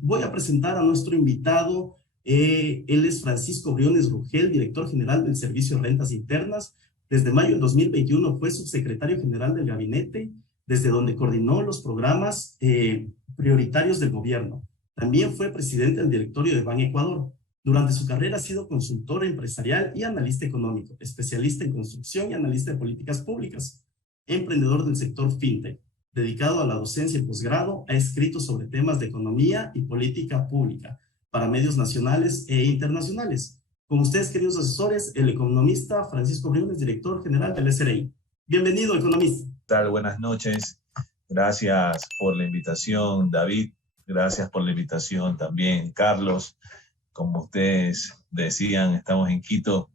voy a presentar a nuestro invitado. Él es Francisco Briones Rugel, director general del Servicio de Rentas Internas. Desde mayo del 2021 fue subsecretario general del gabinete, desde donde coordinó los programas prioritarios del gobierno. También fue presidente del directorio de Ban Ecuador. Durante su carrera ha sido consultor empresarial y analista económico, especialista en construcción y analista de políticas públicas, emprendedor del sector fintech. Dedicado a la docencia y posgrado, ha escrito sobre temas de economía y política pública para medios nacionales e internacionales. Con ustedes, queridos asesores, el economista Francisco Briones, director general del SRI. Bienvenido, economista. ¿Qué tal? Buenas noches. Gracias por la invitación, David. Gracias por la invitación también, Carlos. Como ustedes decían, estamos en Quito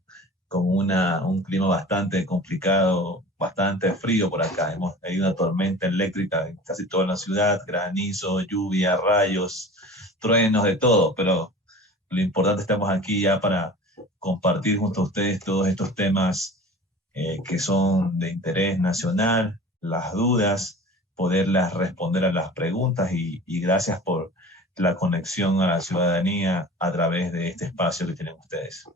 con un clima bastante complicado, bastante frío por acá. Hay una tormenta eléctrica en casi toda la ciudad, granizo, lluvia, rayos, truenos, de todo. Pero lo importante, estamos aquí ya para compartir junto a ustedes todos estos temas que son de interés nacional, las dudas, poderlas responder a las preguntas y gracias por la conexión a la ciudadanía a través de este espacio que tienen ustedes.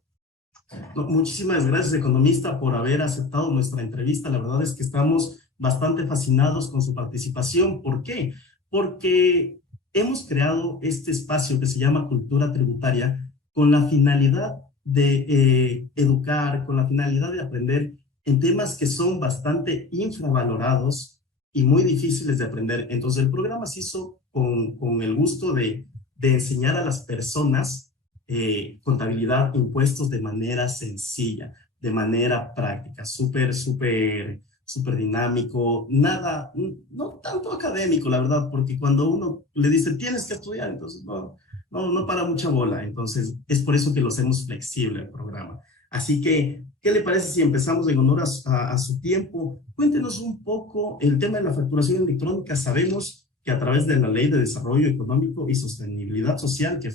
No, muchísimas gracias, economista, por haber aceptado nuestra entrevista. La verdad es que estamos bastante fascinados con su participación. ¿Por qué? Porque hemos creado este espacio que se llama Cultura Tributaria con la finalidad de educar, con la finalidad de aprender en temas que son bastante infravalorados y muy difíciles de aprender. Entonces, el programa se hizo con el gusto de enseñar a las personas contabilidad, impuestos de manera sencilla, de manera práctica, súper dinámico, nada, no tanto académico, la verdad, porque cuando uno le dice tienes que estudiar, entonces no para mucha bola. Entonces, es por eso que lo hacemos flexible el programa. Así que, ¿qué le parece si empezamos en honor a su tiempo? Cuéntenos un poco el tema de la facturación electrónica. Sabemos que a través de la Ley de Desarrollo Económico y Sostenibilidad Social, que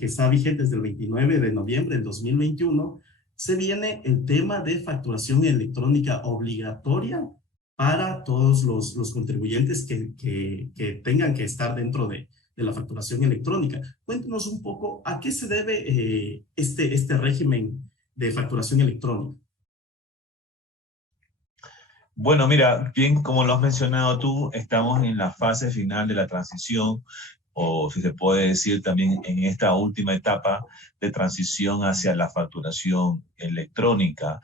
está vigente desde el 29 de noviembre del 2021, se viene el tema de facturación electrónica obligatoria para todos los contribuyentes que tengan que estar dentro de la facturación electrónica. Cuéntenos un poco a qué se debe este régimen de facturación electrónica. Bueno, mira, bien como lo has mencionado tú, estamos en la fase final de la transición, o si se puede decir también en esta última etapa de transición hacia la facturación electrónica.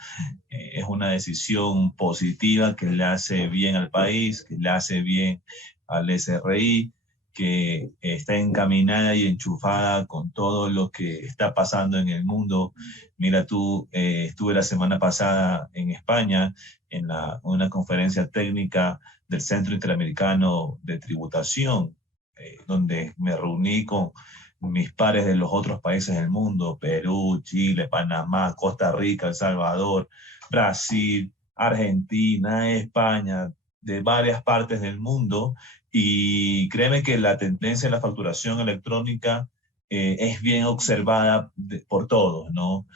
Es una decisión positiva que le hace bien al país, que le hace bien al SRI, que está encaminada y enchufada con todo lo que está pasando en el mundo. Mira tú, estuve la semana pasada en España en una conferencia técnica del Centro Interamericano de Tributación, donde me reuní con mis pares de los otros países del mundo: Perú, Chile, Panamá, Costa Rica, El Salvador, Brasil, Argentina, España, de varias partes del mundo. Y créeme que la tendencia de la facturación electrónica es bien observada por todos, ¿no?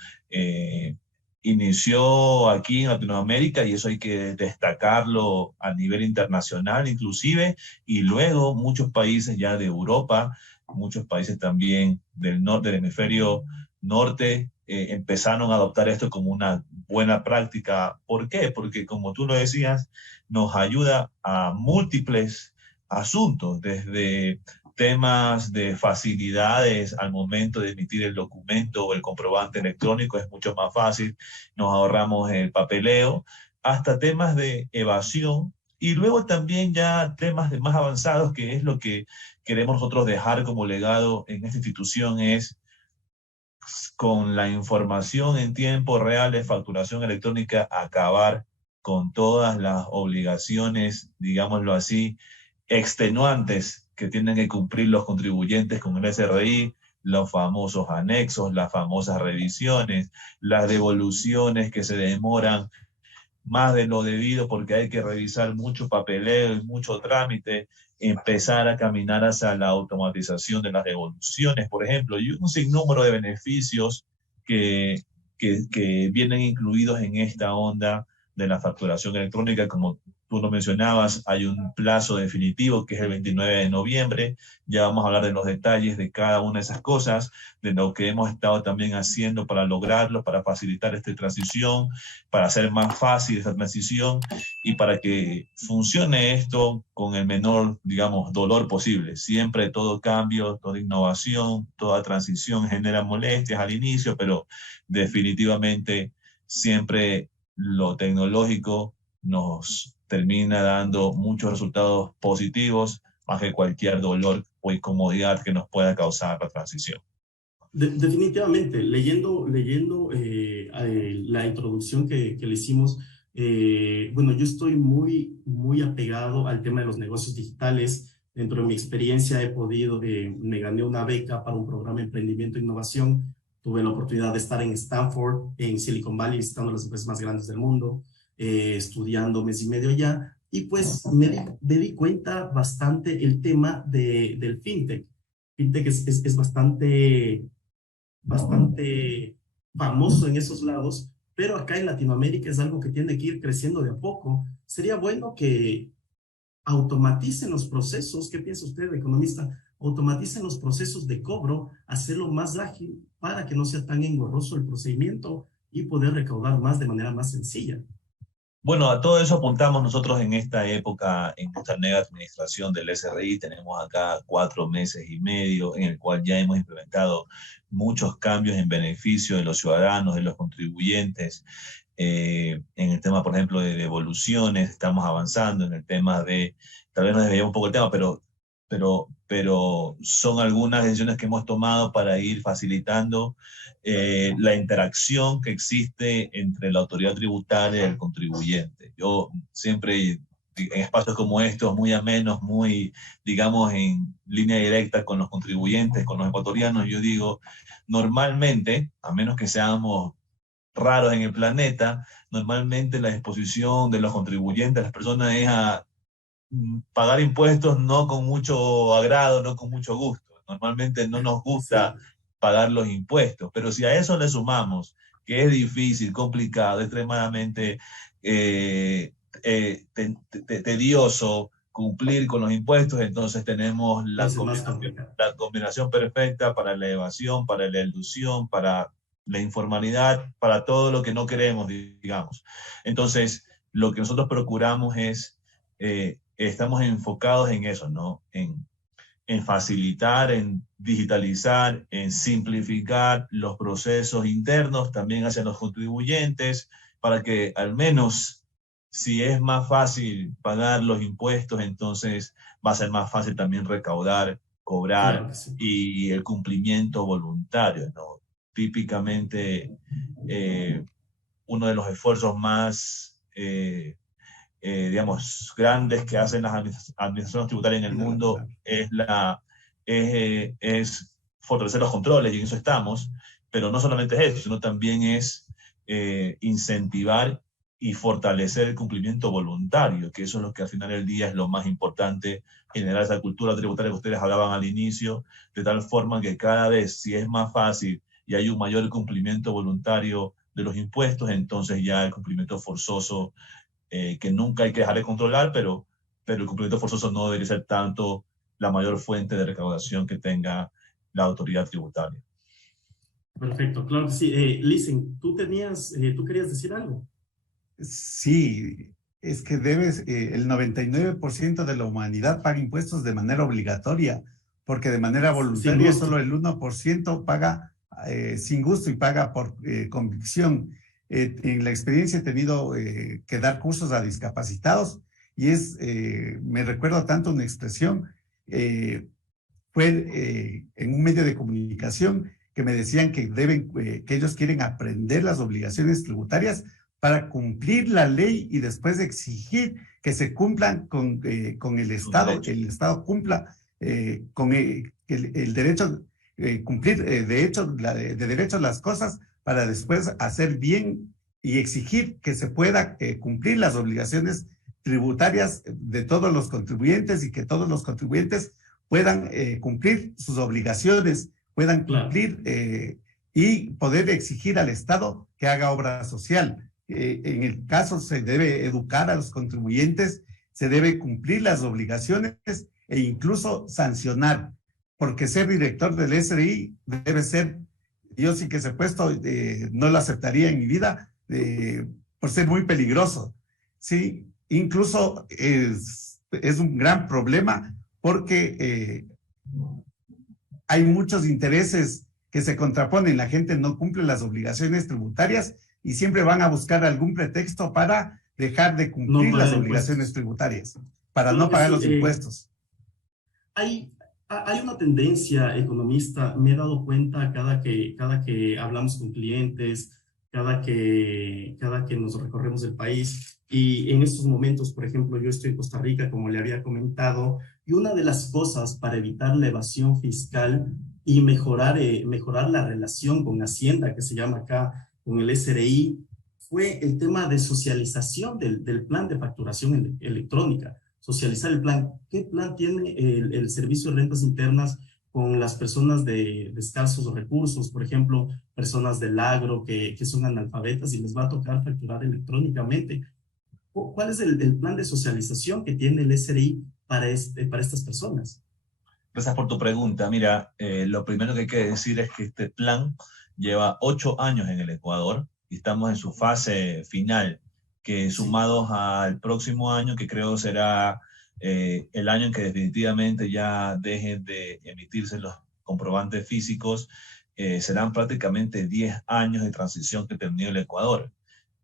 Inició aquí en Latinoamérica y eso hay que destacarlo a nivel internacional inclusive, y luego muchos países ya de Europa, muchos países también del norte, del hemisferio norte, empezaron a adoptar esto como una buena práctica. ¿Por qué? Porque, como tú lo decías, nos ayuda a múltiples asuntos, desde temas de facilidades al momento de emitir el documento o el comprobante electrónico, es mucho más fácil, nos ahorramos el papeleo, hasta temas de evasión, y luego también ya temas de más avanzados, que es lo que queremos nosotros dejar como legado en esta institución, es con la información en tiempo real de facturación electrónica acabar con todas las obligaciones, digámoslo así, extenuantes que tienen que cumplir los contribuyentes con el SRI, los famosos anexos, las famosas revisiones, las devoluciones que se demoran más de lo debido porque hay que revisar mucho papeleo y mucho trámite, empezar a caminar hacia la automatización de las devoluciones, por ejemplo, y un sinnúmero de beneficios que vienen incluidos en esta onda de la facturación electrónica, como tú lo mencionabas, hay un plazo definitivo que es el 29 de noviembre. Ya vamos a hablar de los detalles de cada una de esas cosas, de lo que hemos estado también haciendo para lograrlo, para facilitar esta transición, para hacer más fácil esta transición y para que funcione esto con el menor, digamos, dolor posible. Siempre todo cambio, toda innovación, toda transición genera molestias al inicio, pero definitivamente siempre lo tecnológico nos termina dando muchos resultados positivos, más que cualquier dolor o incomodidad que nos pueda causar la transición. Definitivamente, leyendo la introducción que le hicimos, bueno, yo estoy muy apegado al tema de los negocios digitales. Dentro de mi experiencia me gané una beca para un programa de emprendimiento e innovación. Tuve la oportunidad de estar en Stanford, en Silicon Valley, visitando las empresas más grandes del mundo, estudiando mes y medio allá, y pues me di cuenta bastante el tema del fintech. Fintech es bastante famoso en esos lados, pero acá en Latinoamérica es algo que tiene que ir creciendo de a poco. Sería bueno que automaticen los procesos. ¿Qué piensa usted, economista? Automaticen los procesos de cobro, hacerlo más ágil para que no sea tan engorroso el procedimiento y poder recaudar más de manera más sencilla. Bueno, a todo eso apuntamos nosotros en esta época, en nuestra nueva administración del SRI. Tenemos acá 4 meses y medio en el cual ya hemos implementado muchos cambios en beneficio de los ciudadanos, de los contribuyentes. En el tema, por ejemplo, de devoluciones, estamos avanzando en el tema de, tal vez nos desviamos un poco el tema, pero son algunas decisiones que hemos tomado para ir facilitando la interacción que existe entre la autoridad tributaria y el contribuyente. Yo siempre, en espacios como estos, muy amenos, muy, digamos, en línea directa con los contribuyentes, con los ecuatorianos, yo digo, normalmente, a menos que seamos raros en el planeta, normalmente la disposición de los contribuyentes, las personas, es a pagar impuestos no con mucho agrado, no con mucho gusto. Normalmente no nos gusta pagar los impuestos, pero si a eso le sumamos que es difícil, complicado, extremadamente tedioso cumplir con los impuestos, entonces tenemos la combinación perfecta para la evasión, para la elusión, para la informalidad, para todo lo que no queremos, digamos. Entonces, lo que nosotros procuramos es estamos enfocados en eso, ¿no? En facilitar, en digitalizar, en simplificar los procesos internos también hacia los contribuyentes, para que al menos si es más fácil pagar los impuestos, entonces va a ser más fácil también recaudar, cobrar, claro, sí, y el cumplimiento voluntario, ¿no? Típicamente uno de los esfuerzos más digamos, grandes que hacen las administraciones tributarias en el mundo es fortalecer los controles, y en eso estamos, pero no solamente es eso, sino también es incentivar y fortalecer el cumplimiento voluntario, que eso es lo que al final del día es lo más importante, generar esa cultura tributaria que ustedes hablaban al inicio, de tal forma que cada vez, si es más fácil y hay un mayor cumplimiento voluntario de los impuestos, entonces ya el cumplimiento forzoso que nunca hay que dejar de controlar, pero el cumplimiento forzoso no debería ser tanto la mayor fuente de recaudación que tenga la autoridad tributaria. Perfecto, claro que sí. Listen, tú querías decir algo. Sí, es que el 99% de la humanidad paga impuestos de manera obligatoria, porque de manera voluntaria solo el 1% paga sin gusto y paga por convicción. En la experiencia he tenido que dar cursos a discapacitados y me recuerdo tanto una expresión, fue en un medio de comunicación que me decían que ellos quieren aprender las obligaciones tributarias para cumplir la ley y después exigir que se cumplan con el Estado, que el Estado cumpla con el derecho, cumplir de derecho las cosas para después hacer bien y exigir que se pueda cumplir las obligaciones tributarias de todos los contribuyentes y que todos los contribuyentes puedan cumplir sus obligaciones, puedan cumplir y poder exigir al Estado que haga obra social. En el caso se debe educar a los contribuyentes, se debe cumplir las obligaciones e incluso sancionar, porque ser director del SRI debe ser, yo sí que se he puesto, no lo aceptaría en mi vida, por ser muy peligroso. Sí, incluso es un gran problema porque hay muchos intereses que se contraponen, la gente no cumple las obligaciones tributarias y siempre van a buscar algún pretexto para dejar de cumplir las obligaciones tributarias, para no pagar los impuestos. Hay una tendencia, economista, me he dado cuenta cada que hablamos con clientes, cada que nos recorremos el país, y en estos momentos, por ejemplo, yo estoy en Costa Rica, como le había comentado, y una de las cosas para evitar la evasión fiscal y mejorar la relación con Hacienda, que se llama acá, con el SRI, fue el tema de socialización del plan de facturación electrónica. Socializar el plan. ¿Qué plan tiene el Servicio de Rentas Internas con las personas de escasos recursos? Por ejemplo, personas del agro que son analfabetas y les va a tocar facturar electrónicamente. ¿Cuál es el plan de socialización que tiene el SRI para estas personas? Gracias por tu pregunta. Mira, lo primero que hay que decir es que este plan lleva 8 años en el Ecuador y estamos en su fase final, que sumados al próximo año, que creo será el año en que definitivamente ya dejen de emitirse los comprobantes físicos, serán prácticamente 10 años de transición que terminó el Ecuador.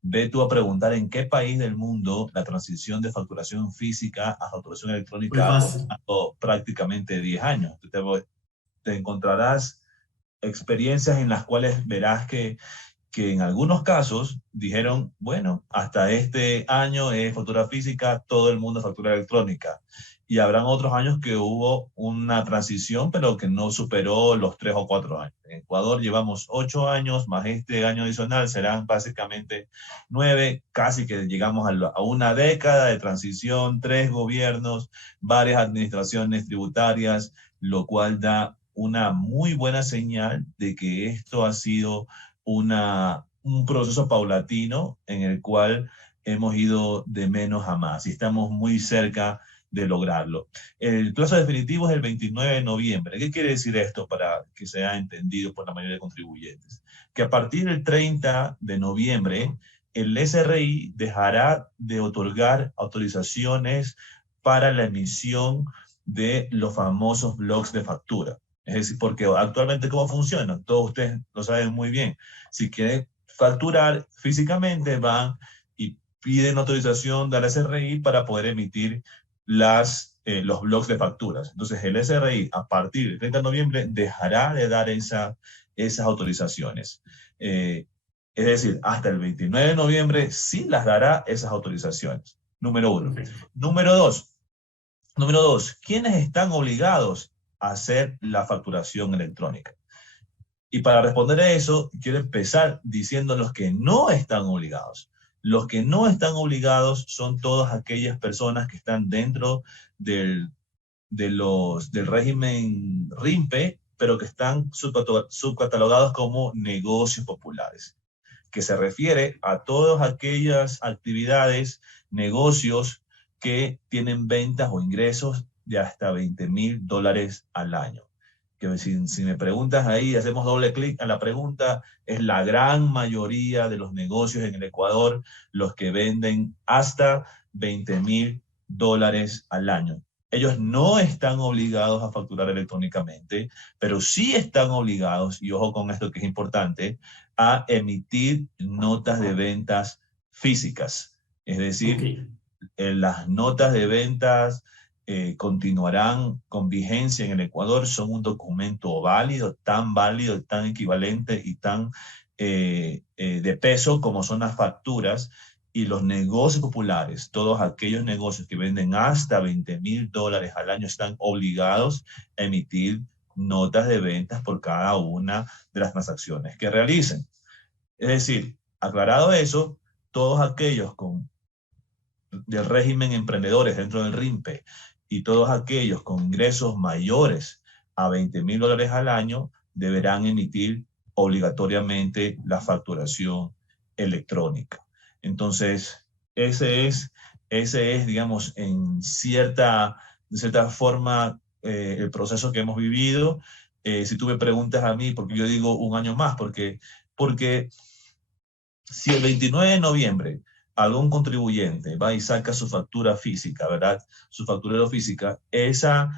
Ve tú a preguntar en qué país del mundo la transición de facturación física a facturación electrónica ha tomado prácticamente 10 años. Te encontrarás experiencias en las cuales verás que en algunos casos dijeron, bueno, hasta este año es factura física, todo el mundo factura electrónica. Y habrán otros años que hubo una transición, pero que no superó los 3 o 4 años. En Ecuador llevamos 8 años, más este año adicional serán básicamente 9, casi que llegamos a una década de transición, 3 gobiernos, varias administraciones tributarias, lo cual da una muy buena señal de que esto ha sido un proceso paulatino en el cual hemos ido de menos a más y estamos muy cerca de lograrlo. El plazo definitivo es el 29 de noviembre. ¿Qué quiere decir esto para que sea entendido por la mayoría de contribuyentes? Que a partir del 30 de noviembre, el SRI dejará de otorgar autorizaciones para la emisión de los famosos bloques de factura. Es decir, porque actualmente ¿cómo funciona? Todos ustedes lo saben muy bien. Si quieren facturar físicamente, van y piden autorización del SRI para poder emitir los bloques de facturas. Entonces, el SRI, a partir del 30 de noviembre, dejará de dar esas autorizaciones. Es decir, hasta el 29 de noviembre sí las dará esas autorizaciones. Número 1. Número 2, ¿quiénes están obligados a hacer la facturación electrónica? Y para responder a eso, quiero empezar diciendo los que no están obligados. Los que no están obligados son todas aquellas personas que están dentro del régimen RIMPE, pero que están subcatalogados como negocios populares, que se refiere a todas aquellas actividades, negocios que tienen ventas o ingresos de hasta $20,000 al año. Que si me preguntas ahí, hacemos doble clic a la pregunta, es la gran mayoría de los negocios en el Ecuador los que venden hasta $20,000 al año. Ellos no están obligados a facturar electrónicamente, pero sí están obligados, y ojo con esto que es importante, a emitir notas de ventas físicas. Es decir, las notas de ventas continuarán con vigencia en el Ecuador, son un documento válido, tan equivalente y tan de peso como son las facturas, y los negocios populares, todos aquellos negocios que venden hasta $20,000 al año están obligados a emitir notas de ventas por cada una de las transacciones que realicen. Es decir, aclarado eso, todos aquellos del régimen emprendedores dentro del RIMPE y todos aquellos con ingresos mayores a $20,000 al año deberán emitir obligatoriamente la facturación electrónica. Entonces, ese es, digamos, de cierta forma, el proceso que hemos vivido. Si tú me preguntas a mí, porque yo digo un año más, porque si el 29 de noviembre algún contribuyente va y saca su factura física, ¿verdad? Su facturero física, esas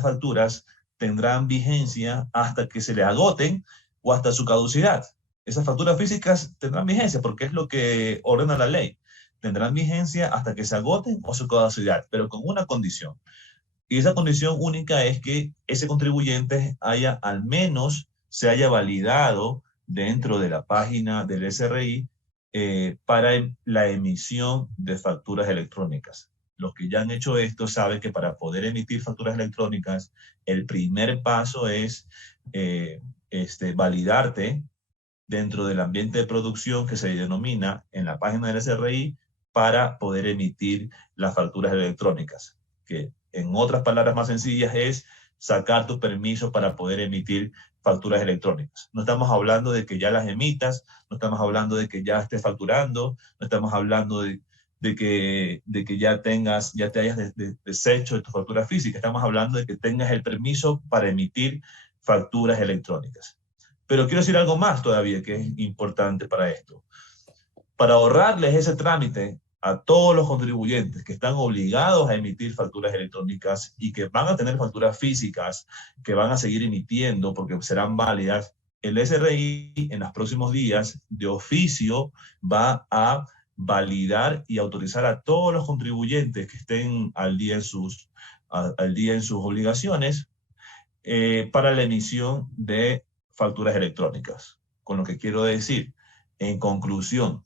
facturas tendrán vigencia hasta que se le agoten o hasta su caducidad. Esas facturas físicas tendrán vigencia porque es lo que ordena la ley. Tendrán vigencia hasta que se agoten o su caducidad, pero con una condición. Y esa condición única es que ese contribuyente al menos se haya validado dentro de la página del SRI para la emisión de facturas electrónicas. Los que ya han hecho esto saben que para poder emitir facturas electrónicas, el primer paso es validarte dentro del ambiente de producción que se denomina en la página del SRI para poder emitir las facturas electrónicas, que en otras palabras más sencillas es sacar tu permiso para poder emitir facturas electrónicas. No estamos hablando de que ya las emitas, no estamos hablando de que ya estés facturando, no estamos hablando de que ya te hayas deshecho de tu factura física, estamos hablando de que tengas el permiso para emitir facturas electrónicas. Pero quiero decir algo más todavía que es importante para esto. Para ahorrarles ese trámite a todos los contribuyentes que están obligados a emitir facturas electrónicas y que van a tener facturas físicas que van a seguir emitiendo porque serán válidas, el SRI en los próximos días de oficio va a validar y autorizar a todos los contribuyentes que estén al día en sus obligaciones para la emisión de facturas electrónicas. Con lo que quiero decir, en conclusión,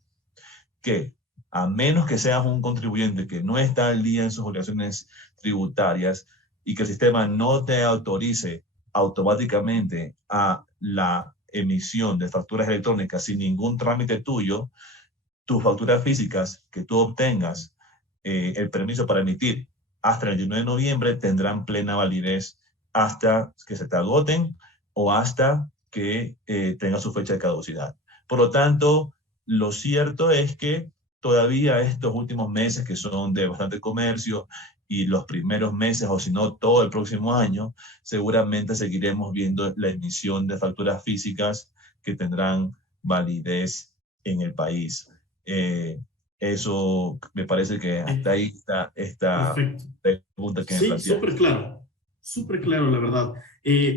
que a menos que seas un contribuyente que no está al día en sus obligaciones tributarias y que el sistema no te autorice automáticamente a la emisión de facturas electrónicas sin ningún trámite tuyo, tus facturas físicas que tú obtengas el permiso para emitir hasta el 29 de noviembre tendrán plena validez hasta que se te agoten o hasta que tenga su fecha de caducidad. Por lo tanto, lo cierto es que todavía estos últimos meses que son de bastante comercio y los primeros meses, o si no todo el próximo año, seguramente seguiremos viendo la emisión de facturas físicas que tendrán validez en el país. Eso me parece que hasta ahí está esta pregunta que me planteaste. Súper claro, la verdad.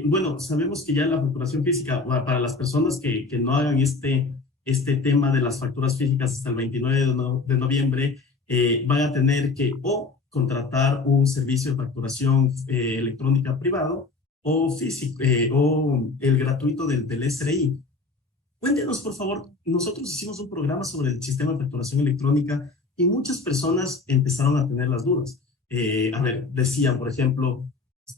Bueno, sabemos que ya la facturación física, para las personas que no hagan este tema de las facturas físicas hasta el 29 de noviembre, van a tener que o contratar un servicio de facturación electrónica privado o físico, o el gratuito del SRI. Cuéntenos, por favor, nosotros hicimos un programa sobre el sistema de facturación electrónica y muchas personas empezaron a tener las dudas. A ver, decían, por ejemplo,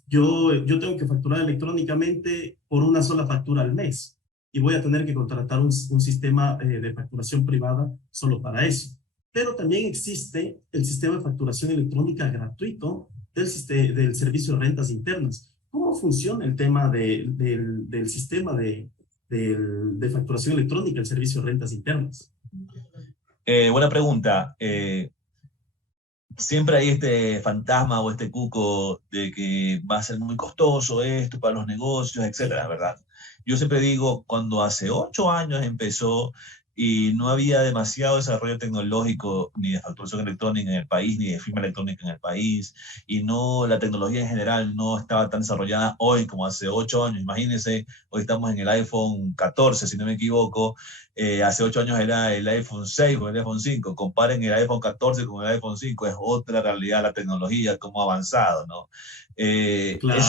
yo tengo que facturar electrónicamente por una sola factura al mes y voy a tener que contratar un sistema de facturación privada solo para eso. Pero también existe el sistema de facturación electrónica gratuito del servicio de rentas internas. ¿Cómo funciona el tema del sistema de facturación electrónica, el servicio de rentas internas? Buena pregunta. Siempre hay este fantasma o este cuco de que va a ser muy costoso esto para los negocios, etcétera, ¿verdad? Yo siempre digo, cuando hace 8 años empezó y no había demasiado desarrollo tecnológico ni de facturación electrónica en el país, ni de firma electrónica en el país, y la tecnología en general no estaba tan desarrollada hoy como hace 8 años. Imagínense, hoy estamos en el iPhone 14, si no me equivoco. Hace 8 años era el iPhone 6 o el iPhone 5. Comparen el iPhone 14 con el iPhone 5, es otra realidad la tecnología, cómo ha avanzado, ¿no? Claro.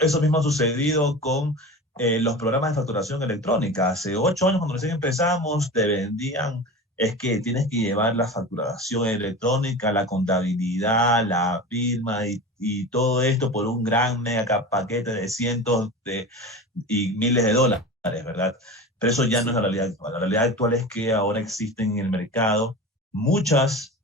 Eso mismo ha sucedido con los programas de facturación electrónica. Hace 8 años, cuando recién empezamos, te vendían, es que tienes que llevar la facturación electrónica, la contabilidad, la firma y todo esto por un gran mega paquete de cientos y miles de dólares, ¿verdad? Pero eso ya no es la realidad actual. La realidad actual es que ahora existen en el mercado muchas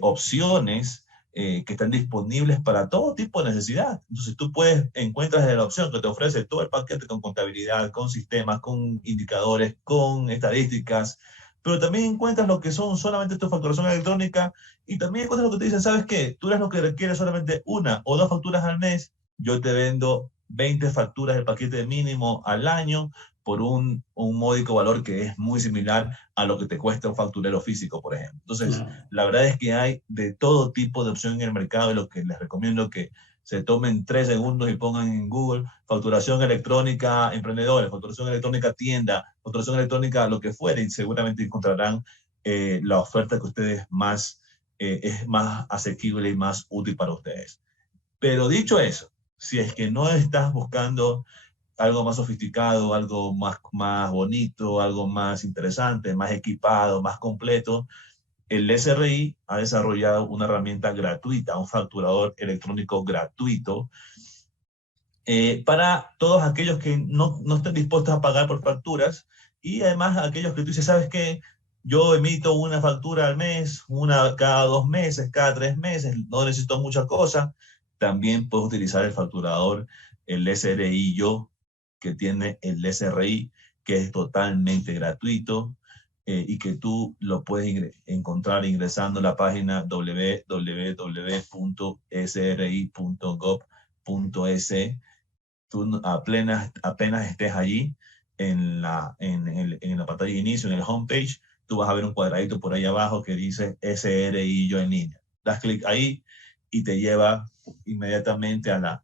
opciones que están disponibles para todo tipo de necesidad. Entonces tú encuentras la opción que te ofrece todo el paquete con contabilidad, con sistemas, con indicadores, con estadísticas, pero también encuentras lo que son solamente tu facturación electrónica y también encuentras lo que te dicen, ¿sabes qué? Tú eres lo que requiere solamente una o dos facturas al mes, yo te vendo 20 facturas del paquete mínimo al año por un módico valor que es muy similar a lo que te cuesta un facturero físico, por ejemplo. Entonces, Claro. la verdad es que hay de todo tipo de opción en el mercado y lo que les recomiendo que se tomen 3 segundos y pongan en Google facturación electrónica emprendedores, facturación electrónica tienda, facturación electrónica lo que fuera y seguramente encontrarán la oferta que ustedes es más asequible y más útil para ustedes. Pero dicho eso, si es que no estás buscando algo más sofisticado, algo más bonito, algo más interesante, más equipado, más completo, el SRI ha desarrollado una herramienta gratuita, un facturador electrónico gratuito, para todos aquellos que no estén dispuestos a pagar por facturas y además aquellos que tú dices, ¿sabes qué? Yo emito una factura al mes, una cada 2 meses, cada 3 meses, no necesito muchas cosas. También puedes utilizar el facturador, el SRI Yo, que tiene el SRI, que es totalmente gratuito y que tú lo puedes encontrar ingresando a la página www.sri.gov.es. Tú apenas estés allí en la pantalla de inicio, en el homepage, tú vas a ver un cuadradito por ahí abajo que dice SRI Yo en línea. Das clic ahí y te lleva inmediatamente al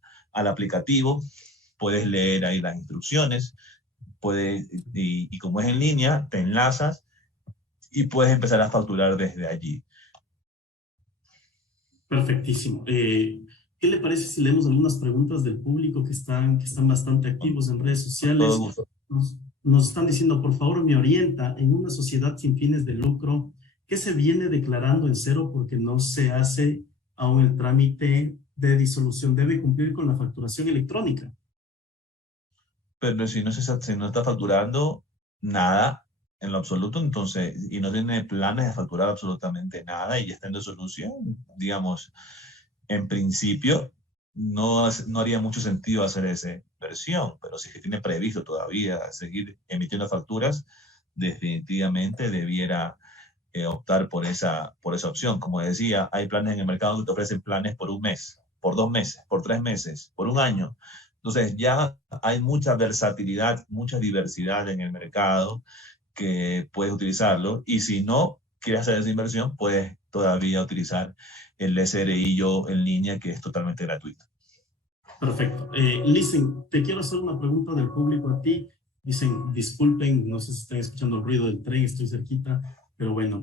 aplicativo. Puedes leer ahí las instrucciones, y como es en línea, te enlazas y puedes empezar a facturar desde allí. Perfectísimo. ¿Qué le parece si leemos algunas preguntas del público que están bastante activos en redes sociales? Todo gusto. Nos están diciendo, por favor, me orienta, en una sociedad sin fines de lucro, ¿qué se viene declarando en cero porque no se hace aún el trámite de disolución? ¿Debe cumplir con la facturación electrónica? Pero si no está facturando nada en lo absoluto, entonces, y no tiene planes de facturar absolutamente nada y ya está en resolución, digamos, en principio no haría mucho sentido hacer esa inversión, pero si es que tiene previsto todavía seguir emitiendo facturas, definitivamente debiera optar por esa opción. Como decía, hay planes en el mercado que te ofrecen planes por un mes, por 2 meses, por 3 meses, por un año. Entonces ya hay mucha versatilidad, mucha diversidad en el mercado que puedes utilizarlo. Y si no quieres hacer esa inversión, puedes todavía utilizar el SRI Yo en línea, que es totalmente gratuito. Perfecto. Listen, te quiero hacer una pregunta del público a ti. Dicen, disculpen, no sé si están escuchando el ruido del tren, estoy cerquita, pero bueno.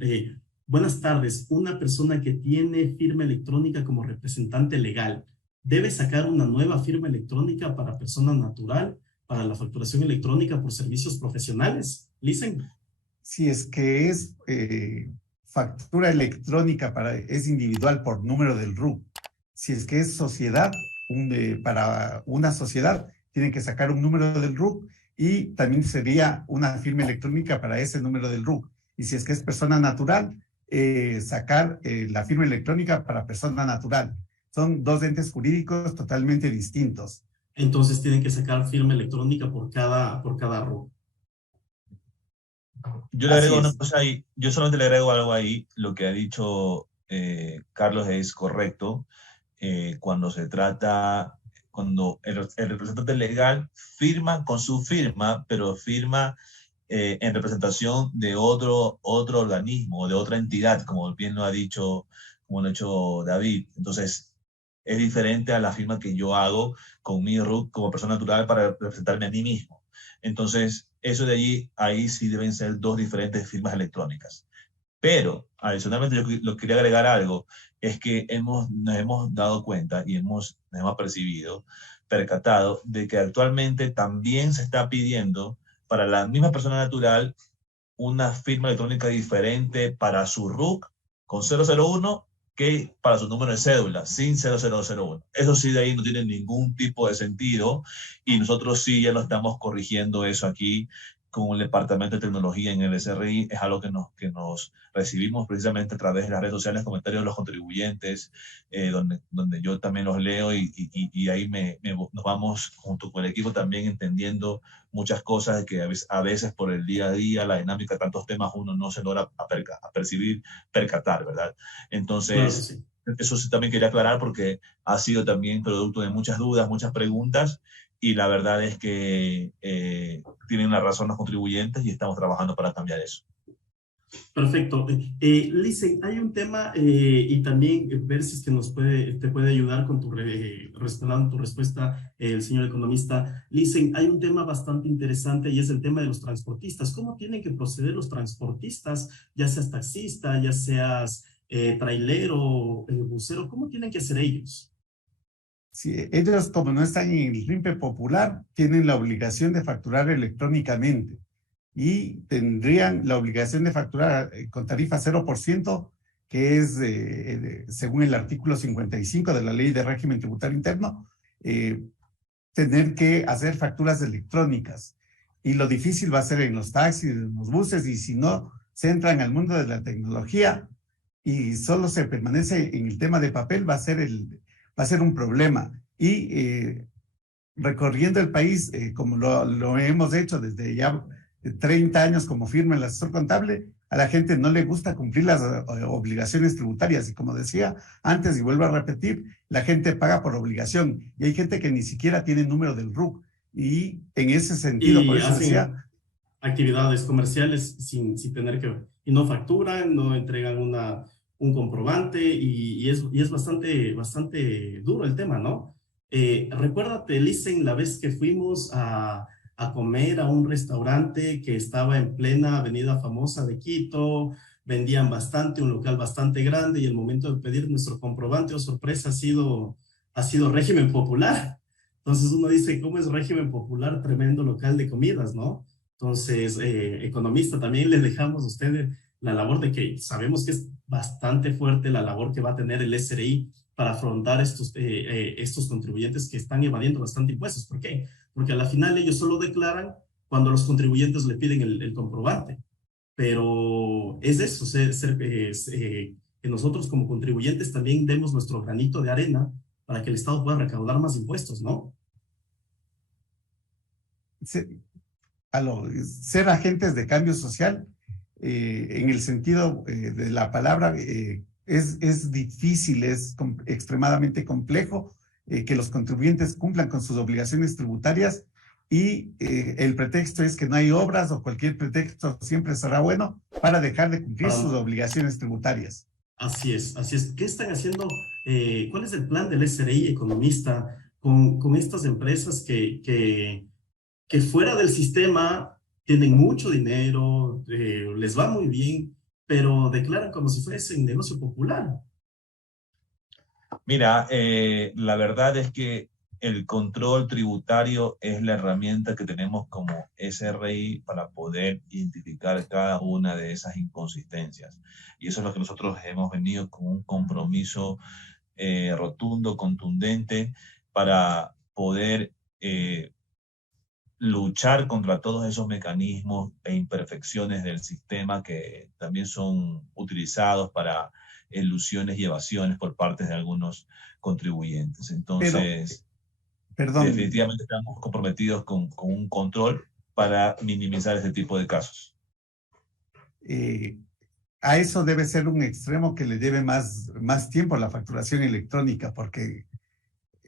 Buenas tardes. Una persona que tiene firma electrónica como representante legal, ¿debe sacar una nueva firma electrónica para persona natural, para la facturación electrónica por servicios profesionales? Listen. Si es que es factura electrónica es individual por número del RUC. Si es que es sociedad, para una sociedad, tienen que sacar un número del RUC y también sería una firma electrónica para ese número del RUC. Y si es que es persona natural, sacar la firma electrónica para persona natural. Son 2 entes jurídicos totalmente distintos. Entonces tienen que sacar firma electrónica por cada RUC. Yo le agrego una cosa ahí, yo solamente le agrego algo ahí. Lo que ha dicho Carlos es correcto. Cuando el representante legal firma con su firma, pero firma en representación de otro organismo, de otra entidad, como bien lo ha dicho David. Entonces, es diferente a la firma que yo hago con mi RUC como persona natural para representarme a mí mismo. Entonces, eso de allí, ahí sí deben ser 2 diferentes firmas electrónicas. Pero, adicionalmente, yo quería agregar algo, es que nos hemos dado cuenta y nos hemos percatado de que actualmente también se está pidiendo para la misma persona natural una firma electrónica diferente para su RUC con 001 que para su número de cédula, sin 0001. Eso sí, de ahí no tiene ningún tipo de sentido y nosotros sí ya lo estamos corrigiendo eso aquí con el Departamento de Tecnología en el SRI, es algo que nos recibimos precisamente a través de las redes sociales, comentarios de los contribuyentes, donde yo también los leo y ahí nos vamos junto con el equipo también entendiendo muchas cosas que a veces por el día a día, la dinámica de tantos temas, uno no se logra percatar, ¿verdad? Entonces, Claro, sí. eso sí también quería aclarar porque ha sido también producto de muchas dudas, muchas preguntas, y la verdad es que tienen la razón los contribuyentes y estamos trabajando para cambiar eso. Perfecto. Licen, hay un tema y también ver si es que te puede ayudar con respaldando tu respuesta, el señor economista. Licen, hay un tema bastante interesante y es el tema de los transportistas. ¿Cómo tienen que proceder los transportistas, ya seas taxista, ya seas trailero, busero? ¿Cómo tienen que hacer ellos? Sí, ellos, como no están en el RIMPE popular, tienen la obligación de facturar electrónicamente y tendrían la obligación de facturar con tarifa 0%, que es, según el artículo 55 de la Ley de Régimen Tributario Interno, tener que hacer facturas electrónicas. Y lo difícil va a ser en los taxis, en los buses, y si no se entran al mundo de la tecnología y solo se permanece en el tema de papel, va a ser un problema. Y recorriendo el país, como lo hemos hecho desde ya 30 años como firma el asesor contable, a la gente no le gusta cumplir las obligaciones tributarias. Y como decía antes, y vuelvo a repetir, la gente paga por obligación. Y hay gente que ni siquiera tiene número del RUC. Y en ese sentido, por eso decía, actividades comerciales sin tener que, y no facturan, no entregan un comprobante y es bastante duro el tema, ¿no? Recuérdate, Licen, la vez que fuimos a comer a un restaurante que estaba en plena avenida famosa de Quito, vendían bastante, un local bastante grande, y el momento de pedir nuestro comprobante, oh sorpresa, ha sido régimen popular. Entonces uno dice, ¿cómo es régimen popular? Tremendo local de comidas, ¿no? Entonces, economista, también les dejamos a ustedes la labor de que sabemos que es bastante fuerte la labor que va a tener el SRI para afrontar estos contribuyentes que están evadiendo bastante impuestos. ¿Por qué? Porque a la final ellos solo declaran cuando los contribuyentes le piden el comprobante. Pero es eso, que nosotros como contribuyentes también demos nuestro granito de arena para que el Estado pueda recaudar más impuestos, ¿no? Ser agentes de cambio social, en el sentido de la palabra, es difícil, es extremadamente complejo que los contribuyentes cumplan con sus obligaciones tributarias, y el pretexto es que no hay obras, o cualquier pretexto siempre será bueno para dejar de cumplir sus obligaciones tributarias. Así es, así es. ¿Qué están haciendo? ¿Cuál es el plan del SRI, economista, con estas empresas que fuera del sistema tienen mucho dinero, les va muy bien, pero declaran como si fuese un negocio popular? Mira, la verdad es que el control tributario es la herramienta que tenemos como SRI para poder identificar cada una de esas inconsistencias. Y eso es lo que nosotros hemos venido con un compromiso rotundo, contundente, para poder luchar contra todos esos mecanismos e imperfecciones del sistema que también son utilizados para elusiones y evasiones por parte de algunos contribuyentes. Entonces, definitivamente estamos comprometidos con un control para minimizar ese tipo de casos. A eso debe ser un extremo que le lleve más tiempo a la facturación electrónica, porque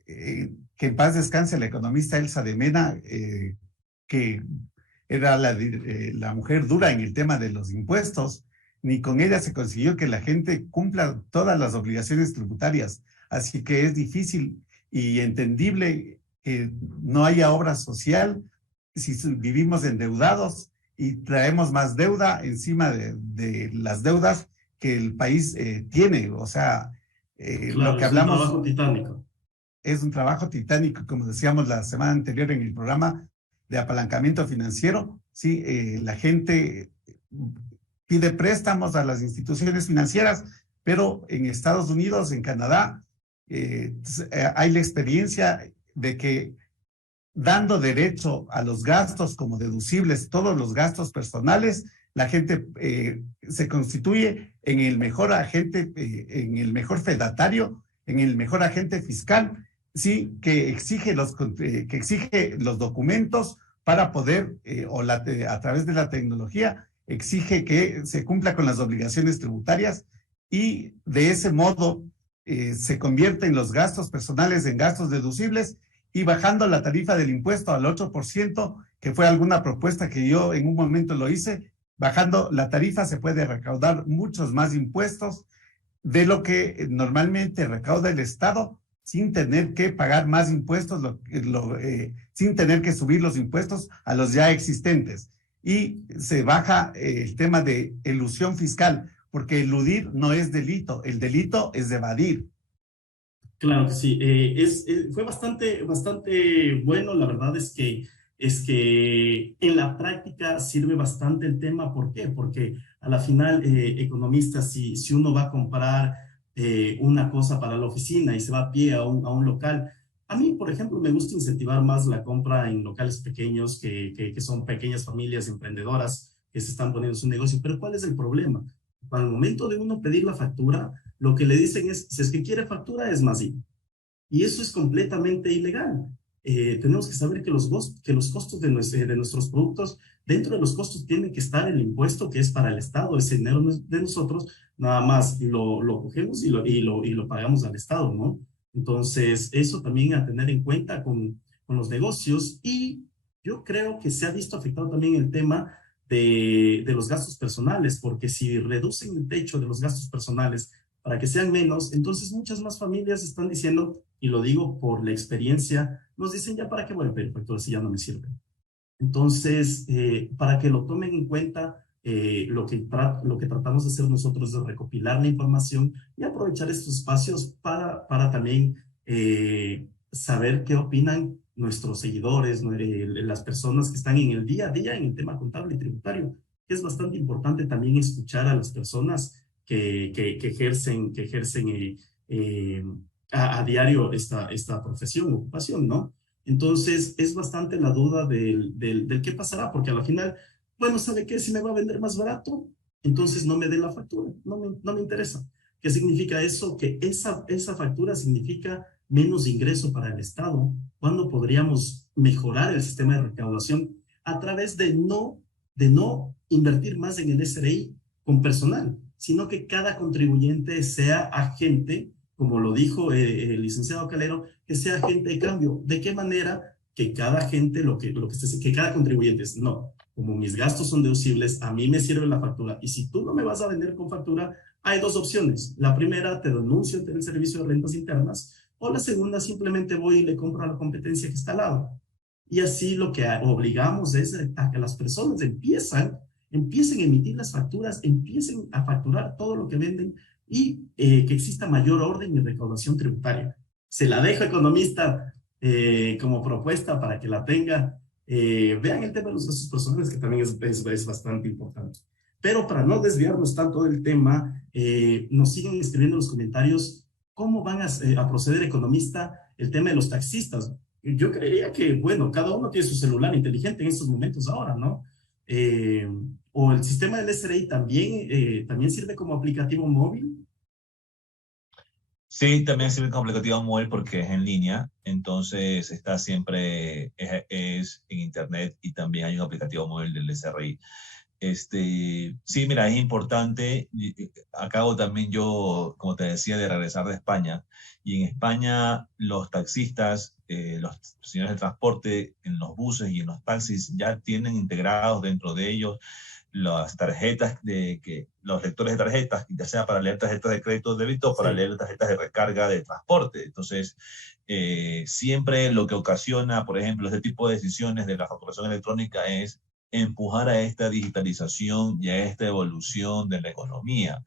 que en paz descanse la economista Elsa de Mena, que era la mujer dura en el tema de los impuestos. Ni con ella se consiguió que la gente cumpla todas las obligaciones tributarias. Así que es difícil y entendible que no haya obra social si vivimos endeudados y traemos más deuda encima de las deudas que el país tiene. O sea, claro, lo que hablamos... Es un trabajo titánico. Es un trabajo titánico, como decíamos la semana anterior en el programa de apalancamiento financiero. Sí, la gente pide préstamos a las instituciones financieras, pero en Estados Unidos, en Canadá, hay la experiencia de que dando derecho a los gastos como deducibles, todos los gastos personales, la gente se constituye en el mejor agente, en el mejor fedatario, en el mejor agente fiscal, sí, que exige los documentos para poder, a través de la tecnología, exige que se cumpla con las obligaciones tributarias y de ese modo se convierten los gastos personales en gastos deducibles y bajando la tarifa del impuesto al 8%, que fue alguna propuesta que yo en un momento lo hice. Bajando la tarifa se puede recaudar muchos más impuestos de lo que normalmente recauda el Estado sin tener que pagar más impuestos, sin tener que subir los impuestos a los ya existentes. Y se baja el tema de elusión fiscal, porque eludir no es delito, el delito es evadir. Claro que sí, fue bastante bueno. La verdad es que en la práctica sirve bastante el tema. ¿Por qué? Porque a la final, economistas, si uno va a comprar una cosa para la oficina y se va a pie a un local, a mí, por ejemplo, me gusta incentivar más la compra en locales pequeños que son pequeñas familias emprendedoras que se están poniendo su negocio. Pero ¿cuál es el problema? Al momento de uno pedir la factura, lo que le dicen es, si es que quiere factura, es más IVA. Y eso es completamente ilegal. Tenemos que saber que los costos de nuestros productos, dentro de los costos tiene que estar el impuesto que es para el Estado. Ese dinero de nosotros, nada más lo cogemos y lo pagamos al Estado, ¿no? Entonces, eso también a tener en cuenta con los negocios. Y yo creo que se ha visto afectado también el tema de los gastos personales, porque si reducen el techo de los gastos personales para que sean menos, entonces muchas más familias están diciendo, y lo digo por la experiencia, nos dicen, ya para qué voy a pedir facturas si ya no me sirven. Entonces, para que lo tomen en cuenta, lo que tratamos de hacer nosotros es recopilar la información y aprovechar estos espacios para también saber qué opinan nuestros seguidores, las personas que están en el día a día en el tema contable y tributario. Es bastante importante también escuchar a las personas que ejercen a diario esta profesión, ocupación, ¿no? Entonces, es bastante la duda del qué pasará, porque a la final, bueno, ¿sabe qué? Si me va a vender más barato, entonces no me dé la factura, no me interesa. ¿Qué significa eso? Que esa factura significa menos ingreso para el Estado. ¿Cuándo podríamos mejorar el sistema de recaudación? A través de no invertir más en el SRI con personal, sino que cada contribuyente sea agente, como lo dijo el licenciado Calero, que sea agente de cambio. ¿De qué manera? Que cada agente, que cada contribuyente es, no, como mis gastos son deducibles, a mí me sirve la factura, y si tú no me vas a vender con factura, hay dos opciones. La primera, te denuncio ante el Servicio de Rentas Internas, o la segunda, simplemente voy y le compro a la competencia que está al lado. Y así lo que obligamos es a que las personas empiecen a emitir las facturas, empiecen a facturar todo lo que venden y que exista mayor orden y recaudación tributaria. Se la dejo, economista, como propuesta para que la tenga. Vean el tema de los gastos personales, que también es bastante importante. Pero para no desviarnos tanto del tema, nos siguen escribiendo en los comentarios cómo van a proceder, economista, el tema de los taxistas. Yo creería que, bueno, cada uno tiene su celular inteligente en estos momentos ahora, ¿no? O el sistema del SRI también sirve como aplicativo móvil. Sí, también sirve como aplicativo móvil porque es en línea, entonces está siempre, es en internet, y también hay un aplicativo móvil del SRI. Sí, mira, es importante. Acabo también yo, como te decía, de regresar de España, y en España los taxistas, los señores de transporte en los buses y en los taxis ya tienen integrados dentro de ellos las tarjetas los lectores de tarjetas, ya sea para leer tarjetas de crédito o débito o para leer tarjetas de recarga de transporte. Entonces, siempre lo que ocasiona, por ejemplo, este tipo de decisiones de la facturación electrónica es empujar a esta digitalización y a esta evolución de la economía.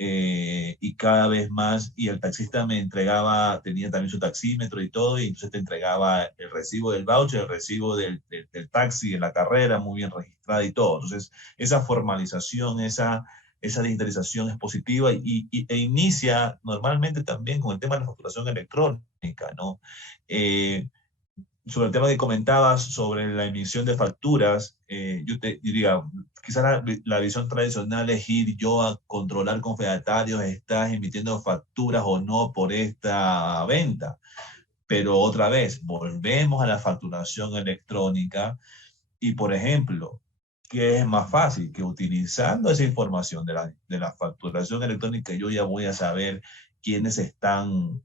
Y cada vez más, y el taxista tenía también su taxímetro y todo, y entonces te entregaba el recibo del voucher, el recibo del taxi, de la carrera, muy bien registrada y todo. Entonces, esa formalización, esa digitalización es positiva, e inicia normalmente también con el tema de la facturación electrónica, ¿no? sobre el tema que comentabas sobre la emisión de facturas, yo te diría, quizás la visión tradicional es ir yo a controlar con fedatarios, estás emitiendo facturas o no por esta venta. Pero otra vez, volvemos a la facturación electrónica y, por ejemplo, ¿qué es más fácil? Que utilizando esa información de la facturación electrónica yo ya voy a saber quiénes están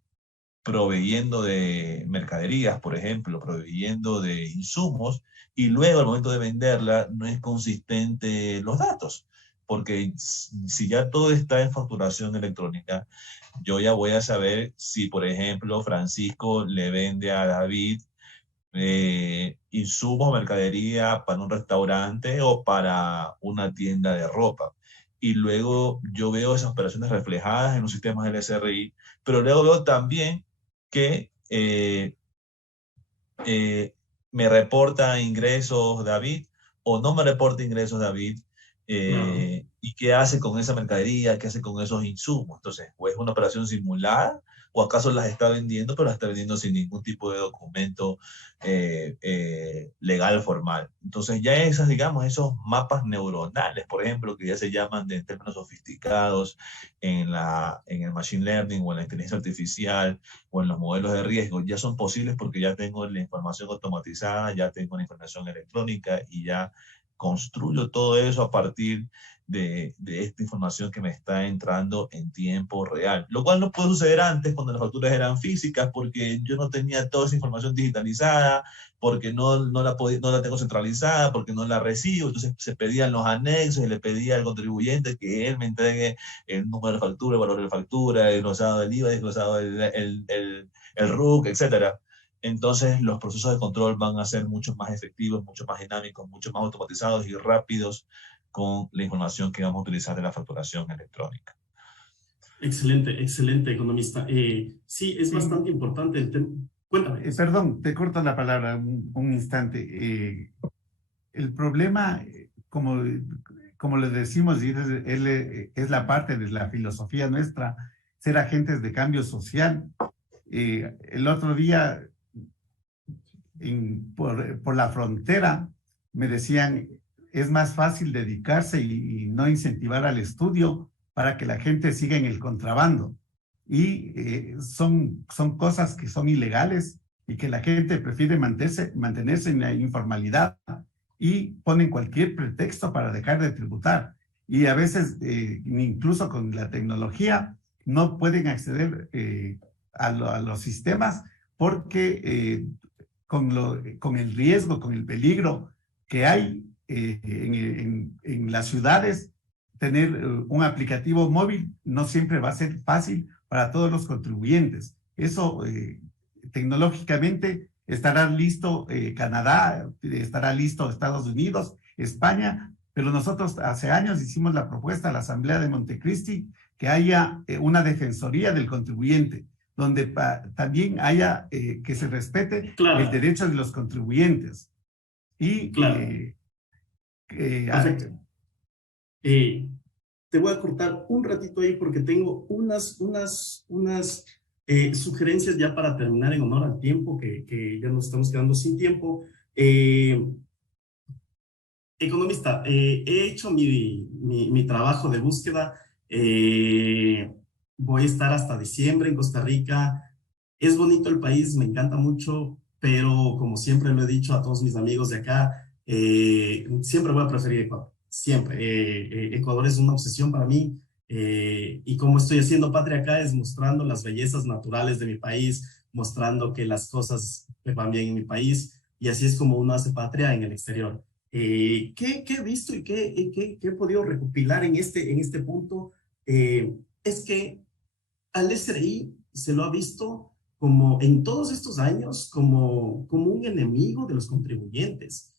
proveyendo de mercaderías, por ejemplo, proveyendo de insumos, y luego al momento de venderla no es consistente los datos, porque si ya todo está en facturación electrónica, yo ya voy a saber si, por ejemplo, Francisco le vende a David insumos o mercadería para un restaurante o para una tienda de ropa. Y luego yo veo esas operaciones reflejadas en los sistemas del SRI, pero luego veo también que me reporta ingresos David o no me reporta ingresos David, Claro. y qué hace con esa mercadería, qué hace con esos insumos. Entonces, ¿o es una operación simulada o acaso las está vendiendo, pero las está vendiendo sin ningún tipo de documento legal formal? Entonces, ya esas, digamos, esos mapas neuronales, por ejemplo, que ya se llaman de términos sofisticados en el machine learning o en la inteligencia artificial o en los modelos de riesgo, ya son posibles porque ya tengo la información automatizada, ya tengo la información electrónica y ya construyo todo eso a partir de esta información que me está entrando en tiempo real. Lo cual no pudo suceder antes cuando las facturas eran físicas porque yo no tenía toda esa información digitalizada, porque no la tengo centralizada, porque no la recibo. Entonces se pedían los anexos y le pedía al contribuyente que él me entregue el número de factura, el valor de factura, el glosado del IVA, el glosado el RUC, etcétera. Entonces los procesos de control van a ser mucho más efectivos, mucho más dinámicos, mucho más automatizados y rápidos con la información que vamos a utilizar de la facturación electrónica. Excelente, excelente, economista. Sí, es Sí, bastante importante el tema. Cuéntame. perdón, te corto la palabra un instante. El problema, como le decimos, y es la parte de la filosofía nuestra, ser agentes de cambio social. El otro día, por la frontera, me decían, es más fácil dedicarse y no incentivar al estudio para que la gente siga en el contrabando. Y son cosas que son ilegales y que la gente prefiere mantenerse en la informalidad y ponen cualquier pretexto para dejar de tributar. Y a veces, incluso con la tecnología, no pueden acceder a los sistemas porque con el riesgo, con el peligro que hay en las ciudades, tener un aplicativo móvil no siempre va a ser fácil para todos los contribuyentes. Eso tecnológicamente estará listo Canadá, estará listo Estados Unidos, España, pero nosotros hace años hicimos la propuesta a la Asamblea de Montecristi que haya una defensoría del contribuyente, donde también haya que se respete el Claro, derecho de los contribuyentes. Y claro. Perfecto. Eh, Te voy a cortar un ratito ahí porque tengo unas sugerencias ya para terminar en honor al tiempo, que ya nos estamos quedando sin tiempo. Economista, he hecho mi trabajo de búsqueda. Voy a estar hasta diciembre en Costa Rica. Es bonito el país, me encanta mucho, pero como siempre lo he dicho a todos mis amigos de acá, siempre voy a preferir Ecuador. Siempre. Ecuador es una obsesión para mí. Y como estoy haciendo patria acá es mostrando las bellezas naturales de mi país, mostrando que las cosas van bien en mi país. Y así es como uno hace patria en el exterior. ¿Qué he visto y qué he podido recopilar en este punto? Es que al SRI se lo ha visto como en todos estos años como un enemigo de los contribuyentes.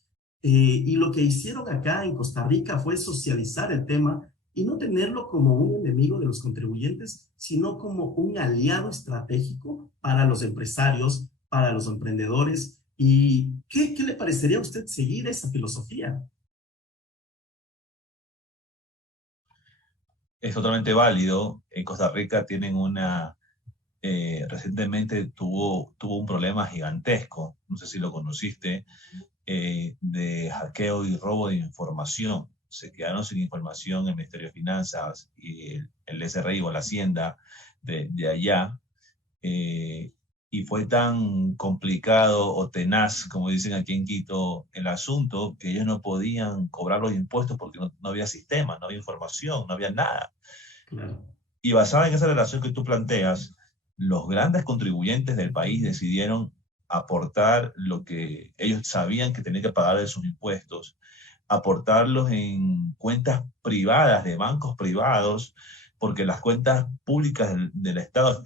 Y lo que hicieron acá en Costa Rica fue socializar el tema y no tenerlo como un enemigo de los contribuyentes, sino como un aliado estratégico para los empresarios, para los emprendedores. ¿Y qué le parecería a usted seguir esa filosofía? Es totalmente válido. En Costa Rica tienen recientemente tuvo un problema gigantesco, no sé si lo conociste, de hackeo y robo de información. Se quedaron sin información el Ministerio de Finanzas y el SRI o la Hacienda de allá. Y fue tan complicado o tenaz, como dicen aquí en Quito, el asunto, que ellos no podían cobrar los impuestos porque no había sistema, no había información, no había nada. Claro. Y basada en esa relación que tú planteas, los grandes contribuyentes del país decidieron aportar lo que ellos sabían que tenían que pagar de sus impuestos, aportarlos en cuentas privadas de bancos privados, porque las cuentas públicas del Estado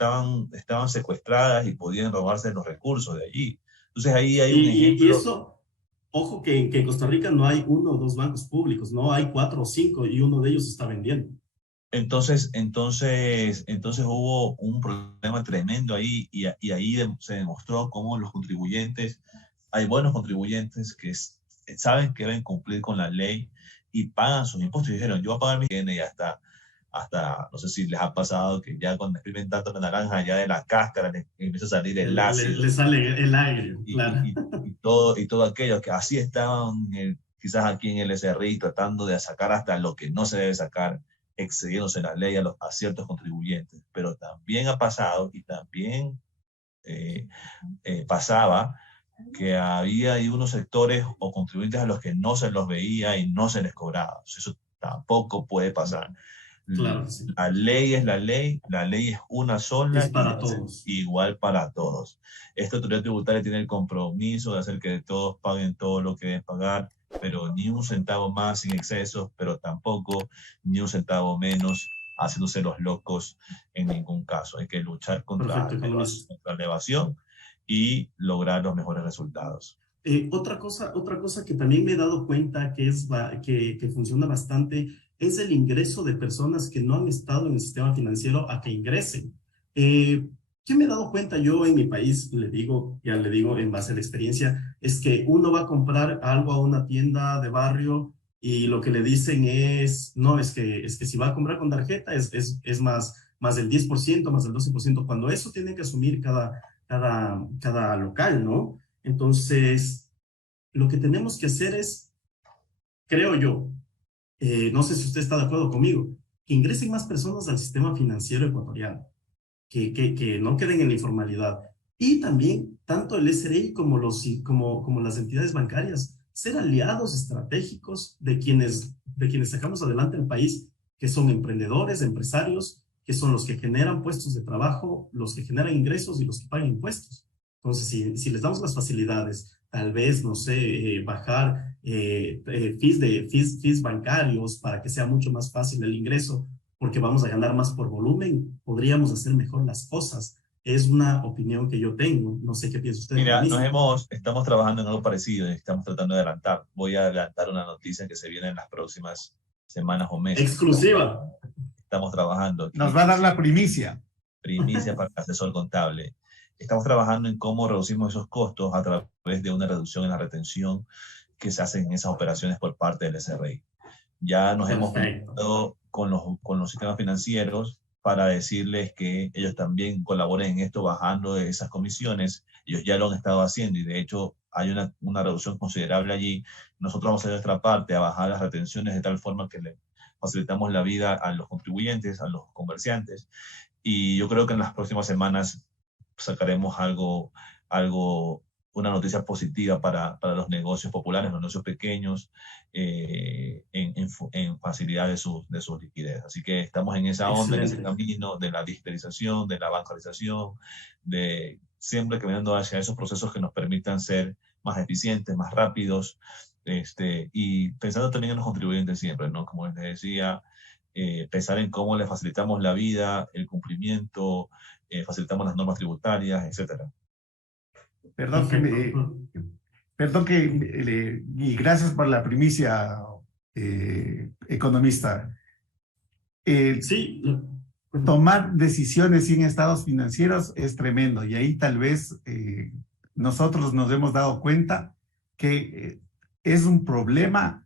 estaban secuestradas y podían robarse los recursos de allí. Entonces ahí hay un Y ejemplo. eso, ojo que en Costa Rica no hay 1 o 2 bancos públicos, no hay 4 o 5 y uno de ellos está vendiendo. Entonces hubo un problema tremendo ahí y ahí se demostró cómo los contribuyentes, hay buenos contribuyentes que saben que deben cumplir con la ley y pagan sus impuestos. Y dijeron, yo voy a pagar mi IGN y hasta, no sé si les ha pasado que ya cuando exprimen tanto la naranja ya de la cáscara le empieza a salir el ácido Le sale el agrio, y, claro. y todo aquello que así estaban quizás aquí en el SRI tratando de sacar hasta lo que no se debe sacar, excediéndose la ley a ciertos contribuyentes. Pero también ha pasado y también pasaba que había ahí unos sectores o contribuyentes a los que no se los veía y no se les cobraba. Eso tampoco puede pasar. Claro que sí. La ley es la ley es una sola Es para y todos. igual para todos. Esta autoridad tributaria tiene el compromiso de hacer que todos paguen todo lo que deben pagar, pero ni un centavo más sin excesos, pero tampoco ni un centavo menos haciéndose los locos en ningún caso. Hay que luchar contra la evasión y lograr los mejores resultados. Otra cosa que también me he dado cuenta que funciona bastante es el ingreso de personas que no han estado en el sistema financiero a que ingresen. ¿Qué me he dado cuenta yo en mi país? Ya le digo en base a la experiencia, es que uno va a comprar algo a una tienda de barrio y lo que le dicen es, no, es que si va a comprar con tarjeta es más del 10%, más del 12%, cuando eso tiene que asumir cada local, ¿no? Entonces, lo que tenemos que hacer es, creo yo, no sé si usted está de acuerdo conmigo, que ingresen más personas al sistema financiero ecuatoriano, que no queden en la informalidad. Y también, tanto el SRI como las entidades bancarias, ser aliados estratégicos de quienes sacamos adelante el país, que son emprendedores, empresarios, que son los que generan puestos de trabajo, los que generan ingresos y los que pagan impuestos. Entonces, si les damos las facilidades, tal vez, no sé, bajar fees bancarios para que sea mucho más fácil el ingreso, porque vamos a ganar más por volumen, podríamos hacer mejor las cosas. Es una opinión que yo tengo. No sé qué piensa usted. Mira, estamos trabajando en algo parecido y estamos tratando de adelantar. Voy a adelantar una noticia que se viene en las próximas semanas o meses. Exclusiva. Estamos trabajando aquí. Nos va a dar la primicia. Primicia para el asesor contable. Estamos trabajando en cómo reducimos esos costos a través de una reducción en la retención que se hacen en esas operaciones por parte del SRI. Ya nos hemos contactado con los sistemas financieros para decirles que ellos también colaboren en esto bajando esas comisiones. Ellos ya lo han estado haciendo y de hecho hay una reducción considerable allí. Nosotros vamos a hacer nuestra parte a bajar las retenciones de tal forma que le facilitamos la vida a los contribuyentes, a los comerciantes. Y yo creo que en las próximas semanas sacaremos una noticia positiva para los negocios populares, los negocios pequeños, en facilidad de su liquidez. Así que estamos en esa onda, en ese camino de la digitalización, de la bancarización, de siempre caminando hacia esos procesos que nos permitan ser más eficientes, más rápidos, y pensando también en los contribuyentes siempre, ¿no? Como les decía, pensar en cómo les facilitamos la vida, el cumplimiento, facilitamos las normas tributarias, etcétera. Y gracias por la primicia, economista. Sí. Tomar decisiones sin estados financieros es tremendo y ahí tal vez nosotros nos hemos dado cuenta que es un problema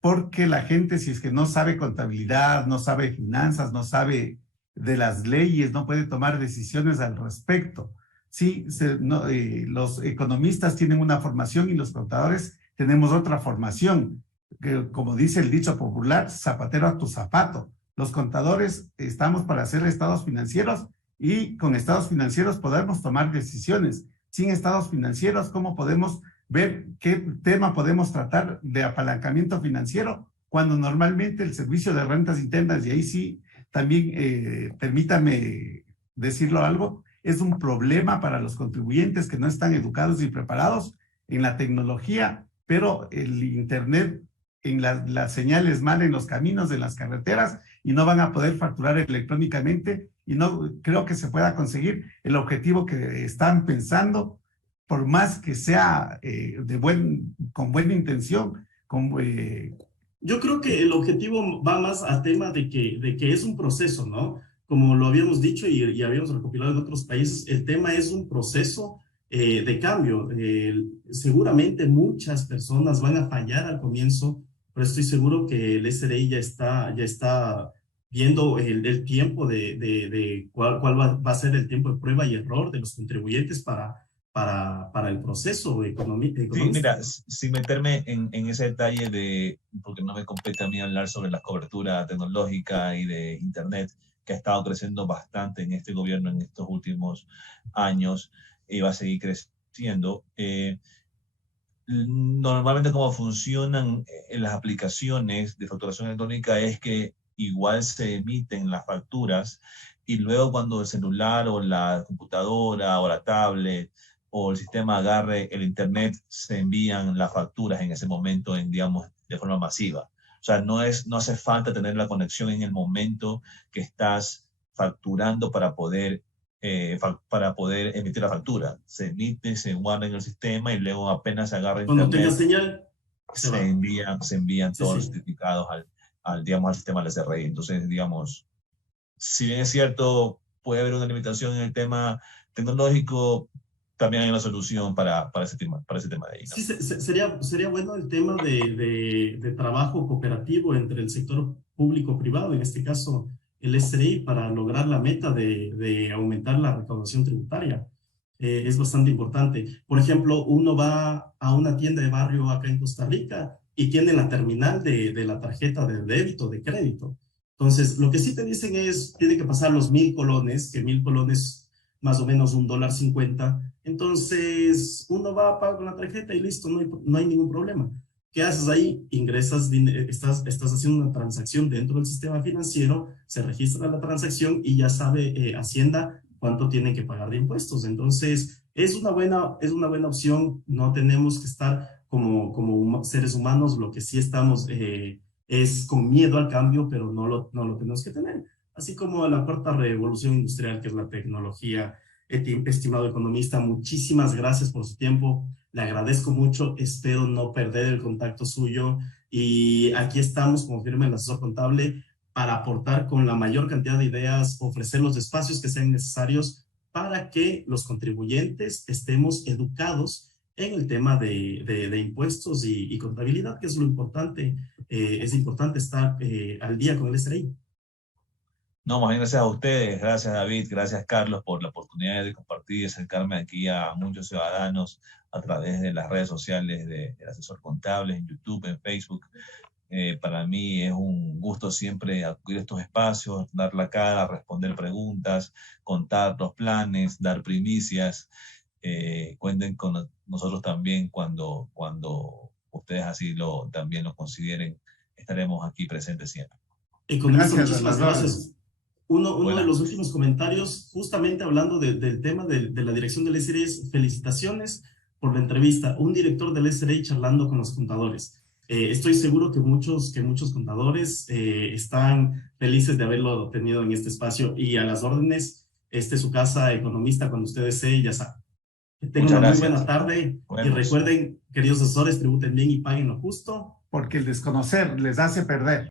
porque la gente, si es que no sabe contabilidad, no sabe finanzas, no sabe de las leyes, no puede tomar decisiones al respecto. Sí, los economistas tienen una formación y los contadores tenemos otra formación, que, como dice el dicho popular, zapatero a tu zapato. Los contadores estamos para hacer estados financieros y con estados financieros podemos tomar decisiones. Sin estados financieros, ¿cómo podemos ver qué tema podemos tratar de apalancamiento financiero? Cuando normalmente el servicio de rentas internas, y ahí sí, también permítame decirlo algo, es un problema para los contribuyentes que no están educados y preparados en la tecnología, pero el Internet, en las señales mal en los caminos de las carreteras, y no van a poder facturar electrónicamente, y no creo que se pueda conseguir el objetivo que están pensando, por más que sea con buena intención. Yo creo que el objetivo va más a tema de que es un proceso, ¿no? Como lo habíamos dicho y habíamos recopilado en otros países, el tema es un proceso de cambio. Seguramente muchas personas van a fallar al comienzo, pero estoy seguro que el SRI ya está viendo el tiempo de cuál va a ser el tiempo de prueba y error de los contribuyentes para el proceso económico. Sí, mira, sin meterme en ese detalle porque no me compete a mí hablar sobre la cobertura tecnológica y de Internet, que ha estado creciendo bastante en este gobierno en estos últimos años y va a seguir creciendo. Normalmente cómo funcionan las aplicaciones de facturación electrónica es que igual se emiten las facturas y luego cuando el celular o la computadora o la tablet o el sistema agarre el Internet, se envían las facturas en ese momento, digamos, de forma masiva. O sea, no hace falta tener la conexión en el momento que estás facturando para poder emitir la factura. Se emite, se guarda en el sistema y luego apenas se agarra Internet. Cuando tenga señal, se envían todos los certificados al sistema del SRI. Entonces, digamos, si bien es cierto, puede haber una limitación en el tema tecnológico, también hay una solución para ese tema de ahí, ¿no? Sí, sería bueno el tema de trabajo cooperativo entre el sector público-privado, en este caso el SRI, para lograr la meta de aumentar la recaudación tributaria. Es bastante importante. Por ejemplo, uno va a una tienda de barrio acá en Costa Rica y tiene la terminal de la tarjeta de débito, de crédito. Entonces, lo que sí te dicen es, tiene que pasar los 1,000 colones, que 1,000 colones más o menos $1.50. Entonces, uno va a pagar con la tarjeta y listo, no hay ningún problema. ¿Qué haces ahí? Ingresas, estás haciendo una transacción dentro del sistema financiero, se registra la transacción y ya sabe Hacienda cuánto tienen que pagar de impuestos. Entonces, es una buena opción. No tenemos que estar como seres humanos, lo que sí estamos es con miedo al cambio, pero no lo tenemos que tener. Así como la cuarta revolución industrial, que es la tecnología. Estimado economista, muchísimas gracias por su tiempo. Le agradezco mucho. Espero no perder el contacto suyo. Y aquí estamos como firme el asesor contable para aportar con la mayor cantidad de ideas, ofrecer los espacios que sean necesarios para que los contribuyentes estemos educados en el tema de impuestos y contabilidad, que es lo importante. Es importante estar al día con el SRI. No, más bien gracias a ustedes, gracias David, gracias Carlos por la oportunidad de compartir y acercarme aquí a muchos ciudadanos a través de las redes sociales del asesor contable, en YouTube, en Facebook. Para mí es un gusto siempre acudir a estos espacios, dar la cara, responder preguntas, contar los planes, dar primicias. Cuenten con nosotros también cuando ustedes así también lo consideren. Estaremos aquí presentes siempre. Muchísimas gracias. Uno de los últimos comentarios, justamente hablando del tema de la dirección del SRI, es felicitaciones por la entrevista. Un director del SRI charlando con los contadores. Estoy seguro que muchos contadores están felices de haberlo tenido en este espacio y a las órdenes. Esta es su casa, economista, cuando usted desee, ya sabe. Que tengan una muy buena tarde y recuerden, queridos asesores, tributen bien y paguen lo justo. Porque el desconocer les hace perder.